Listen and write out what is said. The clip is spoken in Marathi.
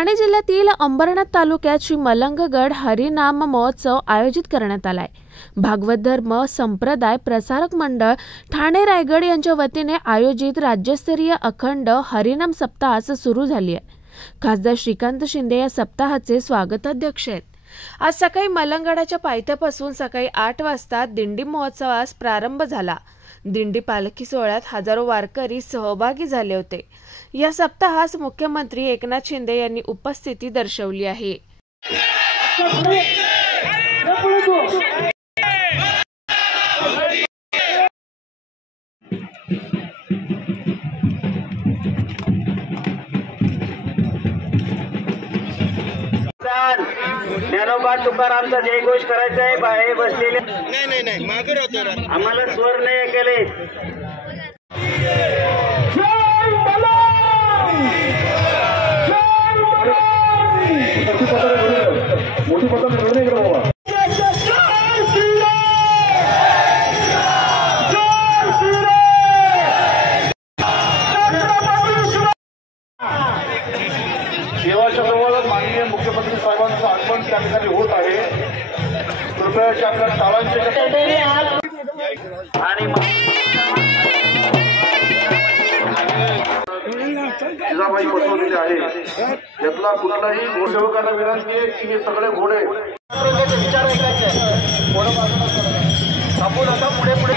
ठाणे जिल्ह्यातील अंबरनाथ तालुक्यात श्री मलंगगड हरिनाम महोत्सव आयोजित करण्यात आलाय। भागवत धर्म संप्रदाय प्रसारक मंडळ ठाणे रायगड यांच्या वतीने आयोजित राज्यस्तरीय अखंड हरिनाम सप्ताह सुरू झाली आहे। खासदार श्रीकांत शिंदे या सप्ताहाचे स्वागताध्यक्ष आहेत। आज सकाळी मलंगगडाच्या पायथ्यापासून सकाळी 8 वाजता दिंडी महोत्सवास प्रारंभ झाला। दिंडी पालखी सोहळ्यात हजारो वारकरी सहभागी झाले होते। या सप्ताहास मुख्यमंत्री एकनाथ शिंदे यांनी उपस्थिती दर्शवली आहे। ज्ञानोबा तुकारामचा जयघोष करायचा आहे। बाहेर बसलेले नाही मागे राहतो, आम्हाला स्वर नाही केले। मोठी पतंग घेऊन ये बाबा। देवाच्या जवळ माननीय मुख्यमंत्री साहेबांचं आगमन त्या ठिकाणी होत आहे। कृपया आपल्या टाळांचे आणि जिजाबाई बसवलेले आहे। यातला कुणालाही घोडसेवकांना विनंती आहे की हे सगळे घोडे आपण आता पुढे पुढे